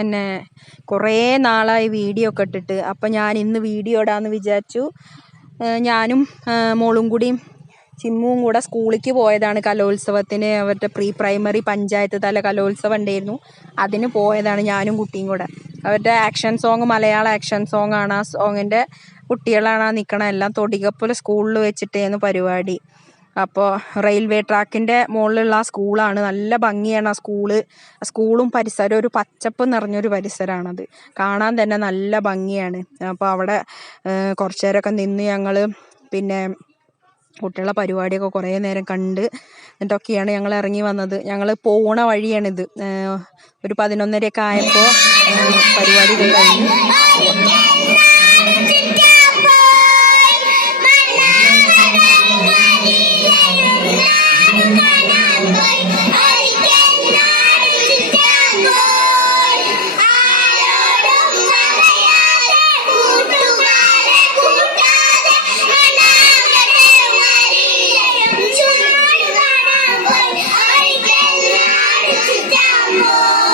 എന്നെ കുറേ നാളായി വീഡിയോ ഒക്കെ ഇട്ടിട്ട്. അപ്പം ഞാൻ ഇന്ന് വീഡിയോ ഇടാമെന്ന് വിചാരിച്ചു. ഞാനും മോളും കൂടിയും ചിമ്മുവും കൂടെ സ്കൂളിലേക്ക് പോയതാണ് കലോത്സവത്തിന്. അവരുടെ പ്രീ പ്രൈമറി പഞ്ചായത്ത് തല കലോത്സവം ഉണ്ടായിരുന്നു. അതിന് പോയതാണ് ഞാനും കുട്ടിയും കൂടെ. അവരുടെ action song Malayala action song ആണ് ആ സോങ്ങിന്റെ കുട്ടികളാണ് ആ നിൽക്കണ എല്ലാം തൊടികപ്പുല സ്കൂളിൽ വെച്ചിട്ടേന്ന് പരിപാടി. അപ്പോൾ റെയിൽവേ ട്രാക്കിന്റെ മുകളിലുള്ള ആ സ്കൂളാണ്. നല്ല ഭംഗിയാണ് ആ സ്കൂൾ. സ്കൂളും പരിസരവും ഒരു പച്ചപ്പ് നിറഞ്ഞൊരു പരിസരമാണത് കാണാൻ തന്നെ നല്ല ഭംഗിയാണ്. അപ്പോൾ അവിടെ കുറച്ച് നേരമൊക്കെ നിന്ന് ഞങ്ങൾ പിന്നെ കുട്ടികളെ പരിപാടിയൊക്കെ കുറേ നേരം കണ്ട് എന്നിട്ടൊക്കെയാണ് ഞങ്ങൾ ഇറങ്ങി വന്നത്. ഞങ്ങൾ പോണ വഴിയാണിത്. ഒരു പതിനൊന്നരയൊക്കെ ആയപ്പോൾ പരിപാടി കഴിഞ്ഞു. Hello.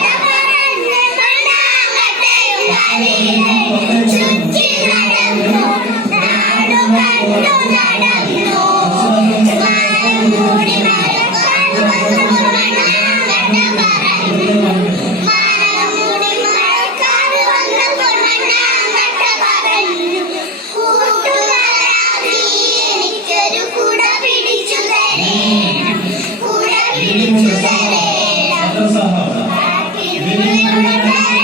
Amen.